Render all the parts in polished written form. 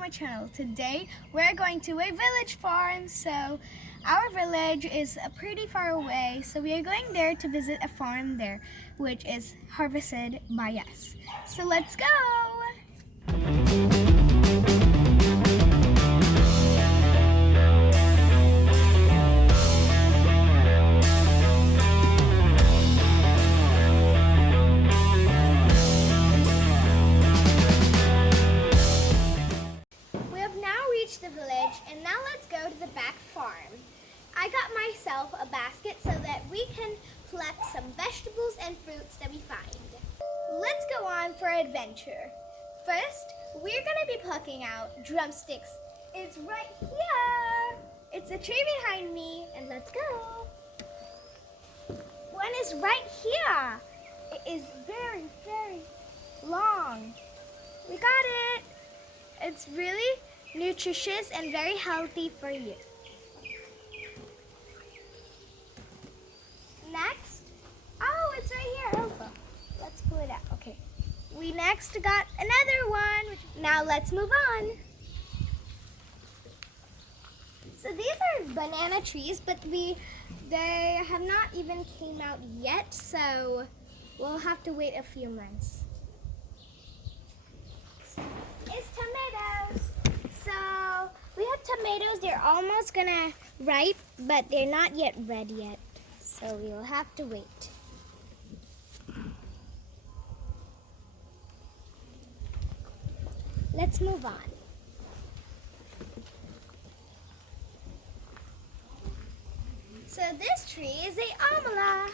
my channel. Today we're going to a village farm. So our village is pretty far away, so we are going there to visit a farm there which is harvested by us. So let's go! The village, and now let's go to the back farm. I got myself a basket so that we can pluck some vegetables and fruits that we find. Let's go on for an adventure. First, we're going to be plucking out drumsticks. It's right here. It's a tree behind me, and let's go. One is right here. It is very, very long. We got it. It's really nutritious and very healthy for you. Next, oh, it's right here also. Let's pull it out. Okay. We next got another one. Now let's move on. So these are banana trees, but they have not even came out yet, so we'll have to wait a few months. It's tomatoes. So we have tomatoes. They're almost gonna ripe, but they're not yet red yet. So we'll have to wait. Let's move on. So this tree is a amla.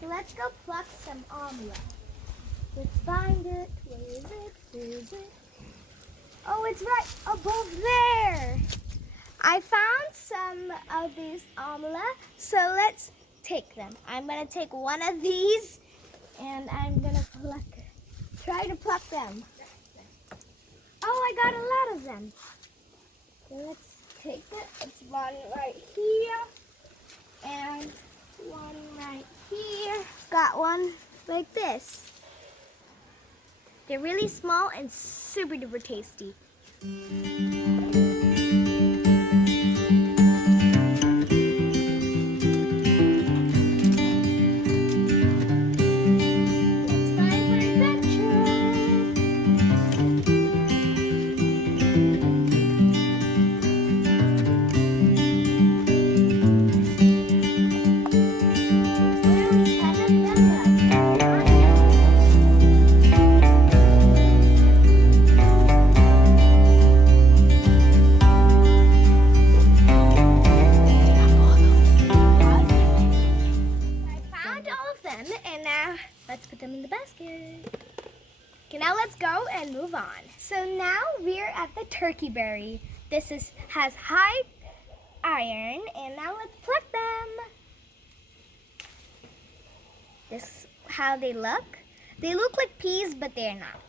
So let's go pluck some amla. Let's find it. Where is it? Where is it? Oh, it's right above there. I found some of these amla, so let's take them. I'm gonna take one of these, and I'm gonna try to pluck them. Oh, I got a lot of them. So let's take it. It's one right here, and one right here. Got one like this. They're really small and super duper tasty. Let's find for adventure. Let's put them in the basket. Okay, now let's go and move on. So now we're at the turkey berry. This has high iron, and now let's pluck them. This is how they look. They look like peas, but they're not.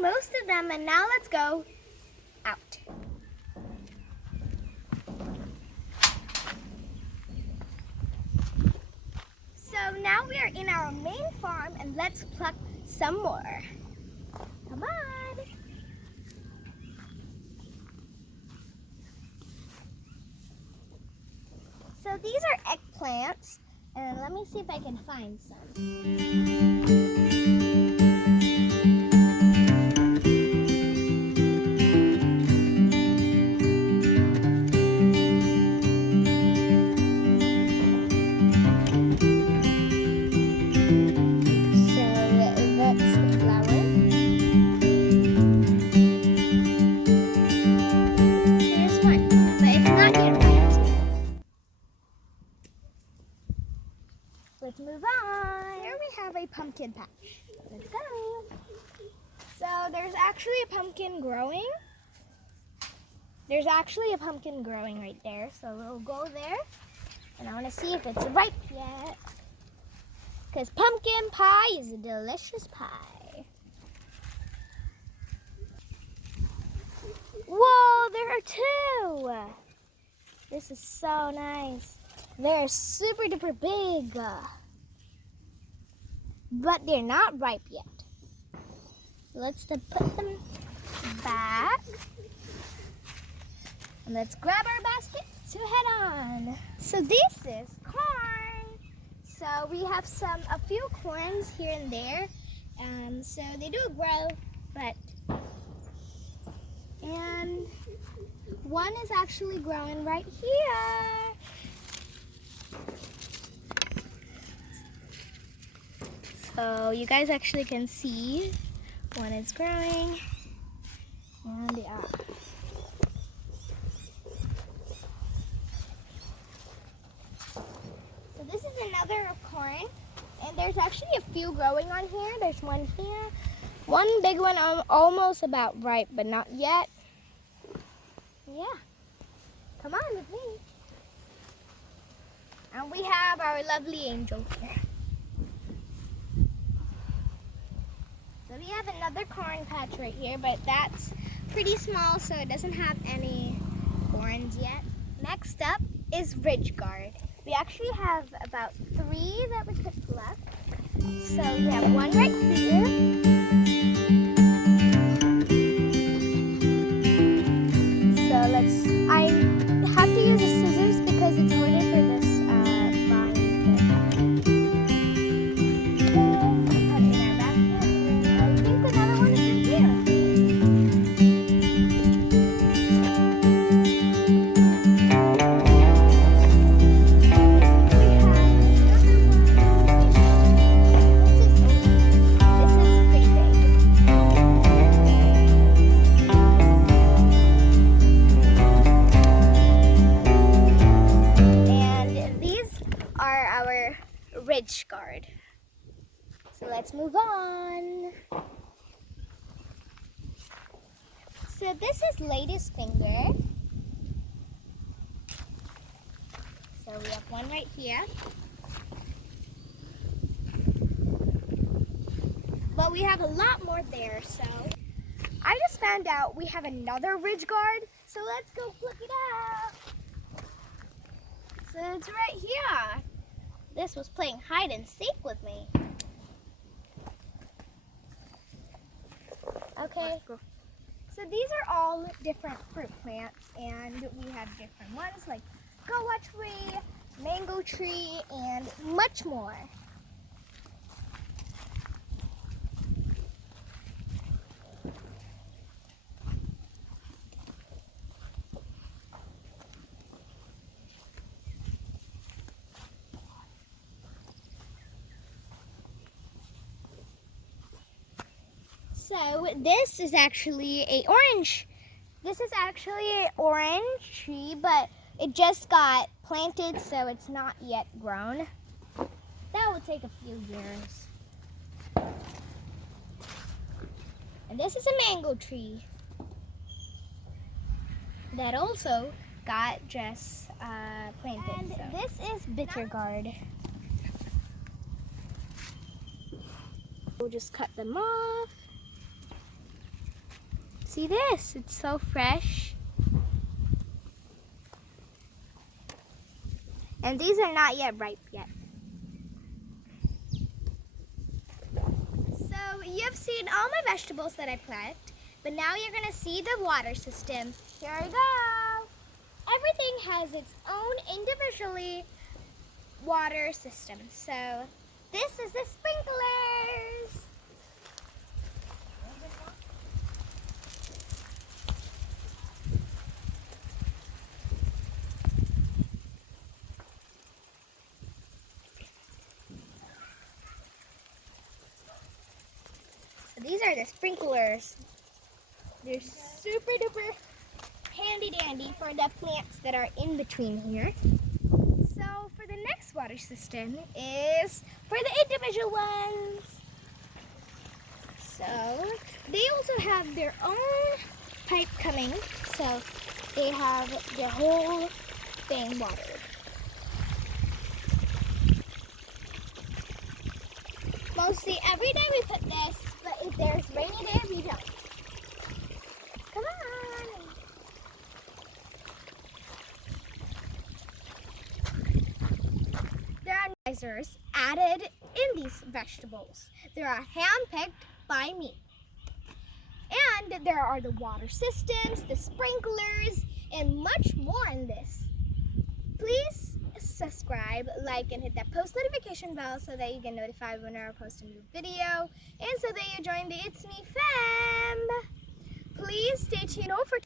Most of them, and now let's go out. So now we are in our main farm, and let's pluck some more. Come on. So these are eggplants, and let me see if I can find some. Let's move on. Here we have a pumpkin patch. Let's go. So there's actually a pumpkin growing. There's actually a pumpkin growing right there. So we'll go there. And I want to see if it's ripe yet. Because pumpkin pie is a delicious pie. Whoa, there are two. This is so nice. They're super duper big, but they're not ripe yet. So let's put them back. And let's grab our basket to head on. So this is corn. So we have a few corns here and there. So they do grow, and one is actually growing right here. So you guys actually can see one is growing, and yeah. So this is another corn, and there's actually a few growing on here. There's one here, one big one almost about ripe, but not yet. Yeah, come on with me. And we have our lovely angel here. So we have another corn patch right here, but that's pretty small, so it doesn't have any corns yet. Next up is Ridgeguard. We actually have about 3 that we could pluck. So we have one right here. I have to use the scissors because it's harder for this vine to cut. Put in our basket, and I think another one is right here. This is pretty big. Ridgeguard. So let's move on. So this is lady's finger. So we have one right here. But we have a lot more there, so I just found out we have another Ridgeguard. So let's go pluck it out. So it's right here. This was playing hide and seek with me. Okay, so these are all different fruit plants, and we have different ones like guava tree, mango tree, and much more. So this is actually an orange. This is actually an orange tree, but it just got planted, so it's not yet grown. That will take a few years. And this is a mango tree that also got just planted. And so this is Bittergourd. We'll just cut them off. See this? It's so fresh. And these are not yet ripe yet. So you've seen all my vegetables that I plant, but now you're gonna see the water system. Here we go. Everything has its own individually water system. So this is the sprinklers. These are the sprinklers. They're super duper handy dandy for the plants that are in between here. So for the next water system is for the individual ones. So they also have their own pipe coming. So they have the whole thing watered. Mostly every day we put this, but if there's rainy day, we don't. Come on. fertilizers added in these vegetables. They are hand-picked by me. And there are the water systems, the sprinklers, and much more in this. Please subscribe, like, and hit that post notification bell so that you get notified whenever I post a new video, and so that you join the It's Me fam. Please stay tuned for